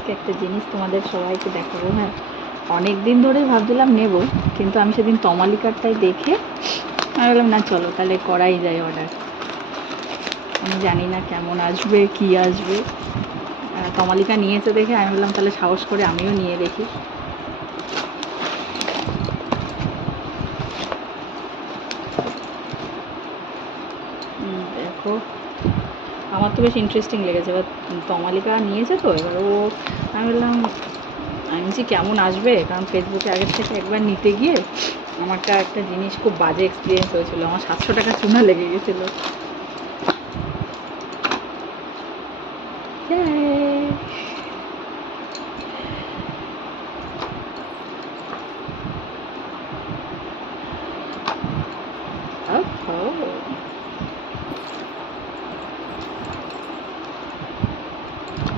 আজকে একটা জিনিস তোমাদের সবাইকে দেখাবো। হ্যাঁ, অনেক দিন ধরেই ভাবছিলাম নেব, কিন্তু আমি সেদিন তমালিকারটাই দেখে আমি বললাম না চলো তাহলে করাই যায় অর্ডার। আমি জানি না কেমন আসবে কি আসবে, তমালিকা নিয়েছে দেখে আমি বললাম তাহলে সাহস করে আমিও নিয়ে দেখি। দেখো, আমার তো বেশ ইন্টারেস্টিং লেগেছে। এবার তমালিকা নিয়েছে তো, এবার আমি বললাম আমি বলছি কেমন আসবে, কারণ ফেসবুকে আগের থেকে একবার নিতে গিয়ে আমারটা একটা জিনিস খুব বাজে এক্সপিরিয়েন্স হয়েছিল, আমার 700 টাকা চুনা লেগে গেছিলো।